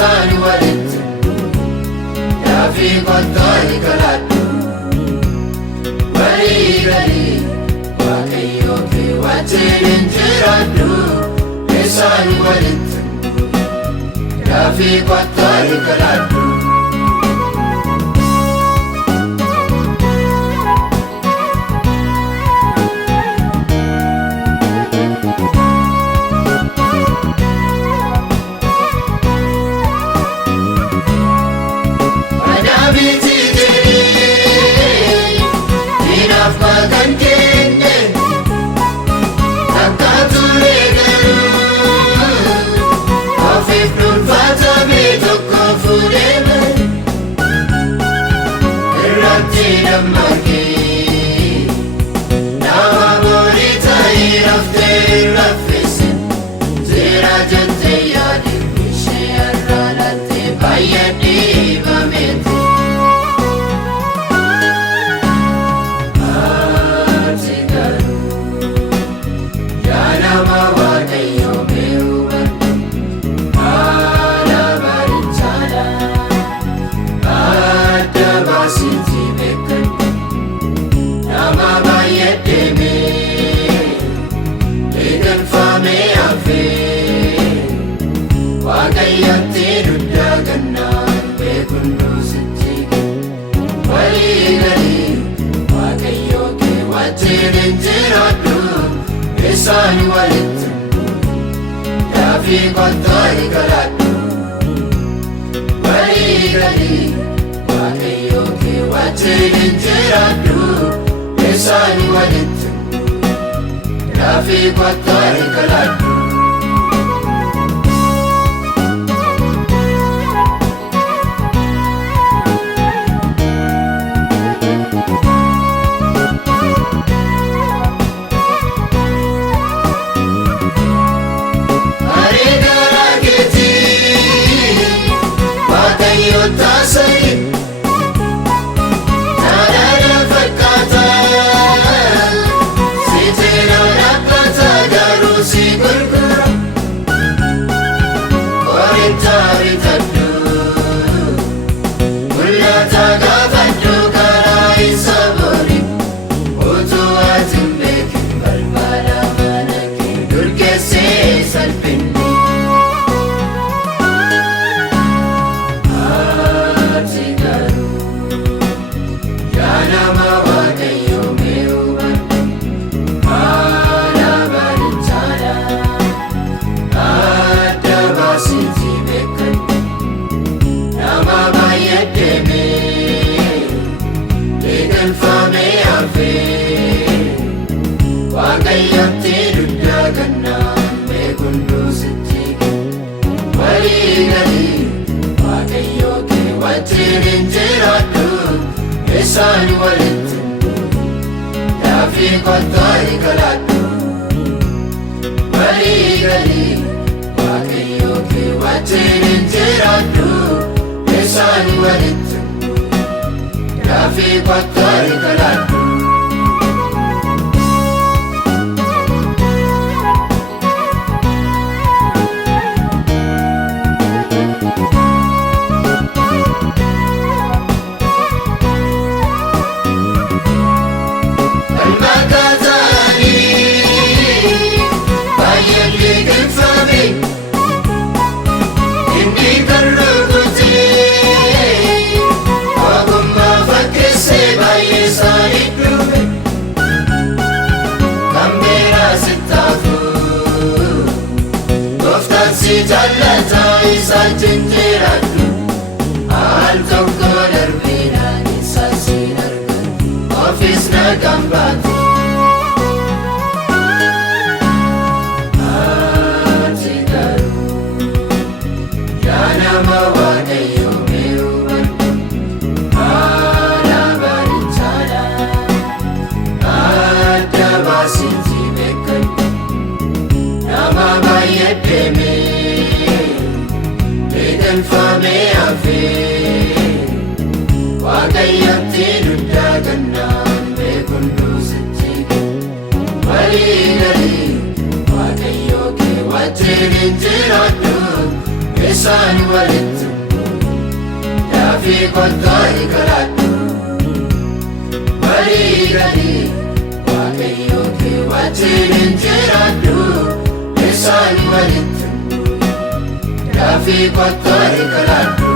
isaan walitti yaafii kottooni kadhadhu walii galii Waaqayyo kee wajjin jiraadhu isaan walitti yaafii kottooni kadhadhu isaan walitti yaafii kottooni kadhadhu walii galii Waaqayyo kee wajjin jiraadhu isaan walitti yaafii kottooni kadhadhu isaan walitti yaafii kottooni kadhadhu walii galii Waaqayyo kee wajjin jiraadhu isaan walitti yaafii kottooni kadhadhu jallata isa jinjiradhu al tokko darbinaan isa siin argadhu ofis na gambatu ati garuu yaa nama Waaqayyo mee hubadhu haala bareechaadha adda baasiitii beekadhu nama baay'ee deeme Fame afe Waaqayyotti duddaa gannaan beekundu sitti walii galii Waaqayyo kee wajjin jiraadhu isaan walitti Dafii kottaa kadhadhu walii galii Waaqayyo kee wajjin jiraadhu isaan walitti Dafii kottaa kadhadhu